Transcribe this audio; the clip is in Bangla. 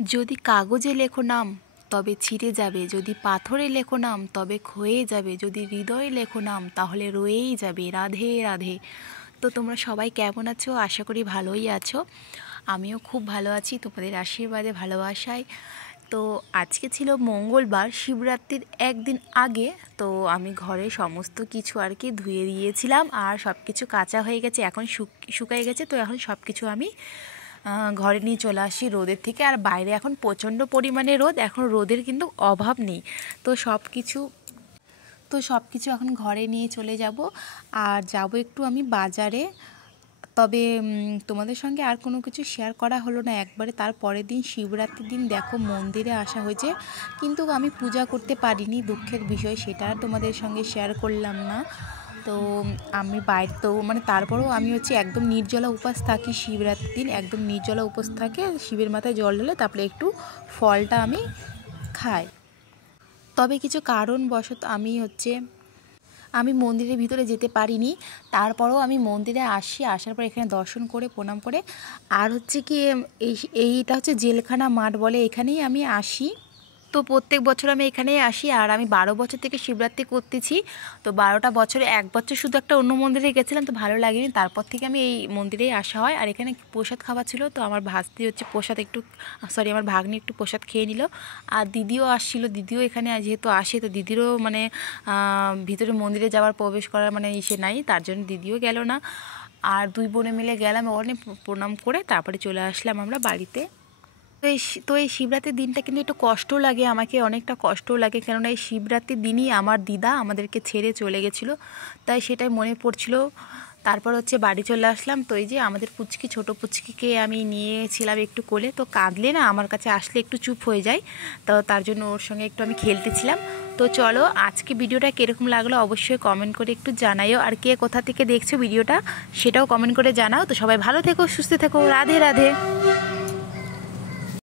যদি কাগজে লেখো নাম তবে ছিঁড়ে যাবে, যদি পাথরে লেখো নাম তবে ক্ষয়ে যাবে, যদি হৃদয়ে লেখো নাম তাহলে রয়েই যাবে। রাধে রাধে। তো তোমরা সবাই কেমন আছো? আশা করি ভালোই আছো। আমিও খুব ভালো আছি তোমাদের আশীর্বাদে, ভালোবাসায়। তো আজকে ছিল মঙ্গলবার, শিবরাত্রির একদিন আগে। তো আমি ঘরে সমস্ত কিছু আর কি ধুয়ে দিয়েছিলাম, আর সব কিছু কাঁচা হয়ে গেছে, এখন শুকাই গেছে। তো এখন সব কিছু আমি ঘরে নিয়ে চলে আসি রোদের থেকে। আর বাইরে এখন প্রচণ্ড পরিমাণে রোদ, এখন রোদের কিন্তু অভাব নেই। তো সব কিছু এখন ঘরে নিয়ে চলে যাব। আর যাব একটু আমি বাজারে। তবে তোমাদের সঙ্গে আর কোনো কিছু শেয়ার করা হলো না একবারে। তার পরের দিন শিবরাত্রির দিন দেখো মন্দিরে আসা হয়েছে, কিন্তু আমি পূজা করতে পারিনি, দুঃখের বিষয়। সেটা আর তোমাদের সঙ্গে শেয়ার করলাম না। তো আমি বাড়িতেও তারপরেও আমি একদম নির্জলা উপোস থাকি শিবরাত্রির দিন, একদম নির্জলা উপোস থাকে। শিবের মাথায় জল ঢেলে তারপরে একটু ফলটা আমি খাই। তবে কিছু কারণবশত আমি মন্দিরের ভিতরে যেতে পারিনি। তারপরেও আমি মন্দিরে আসার পর এখানে দর্শন করে প্রণাম করে, আর কি এইটা জেলখানা মাঠ বলে, এখানেই আমি আসি। তো প্রত্যেক বছর আমি এখানেই আসি। আর আমি 12 বছর থেকে শিবরাত্রি করতেছি। তো 12টা বছরে এক বছর শুধু একটা অন্য মন্দিরে গেছিলাম, তো ভালো লাগেনি। তারপর থেকে আমি এই মন্দিরেই আসা হয়। আর এখানে প্রসাদ খাওয়া ছিল, তো আমার ভাস্তি প্রসাদ আমার ভাগ্নি একটু প্রসাদ খেয়ে নিল। আর দিদিও আসছিল, দিদিও এখানে যেহেতু আসে, তো দিদিরও ভিতরে মন্দিরে যাওয়ার প্রবেশ করার ইসে নাই, তার জন্য দিদিও গেল না। আর দুই বোনে মিলে গেলাম, অনেক প্রণাম করে তারপরে চলে আসলাম আমরা বাড়িতে। তো এই শিবরাত্রির দিনটা কিন্তু একটু কষ্ট লাগে, আমাকে অনেকটা কষ্টও লাগে, কেননা এই শিবরাত্রির দিনই আমার দিদা আমাদেরকে ছেড়ে চলে গেছিলো, তাই সেটাই মনে পড়ছিল। তারপর বাড়ি চলে আসলাম। তো এই যে আমাদের পুচকি, ছোট পুচকিকে আমি নিয়েছিলাম একটু কোলে, তো কাঁদলে না আমার কাছে আসলে একটু চুপ হয়ে যায়, তো তার জন্য ওর সঙ্গে একটু আমি খেলতেছিলাম। তো চলো, আজকে ভিডিওটা কীরকম লাগলো অবশ্যই কমেন্ট করে একটু জানাইও, আর কে কোথা থেকে দেখছো ভিডিওটা সেটাও কমেন্ট করে জানাও। তো সবাই ভালো থেকো, সুস্থ থেকো। রাধে রাধে।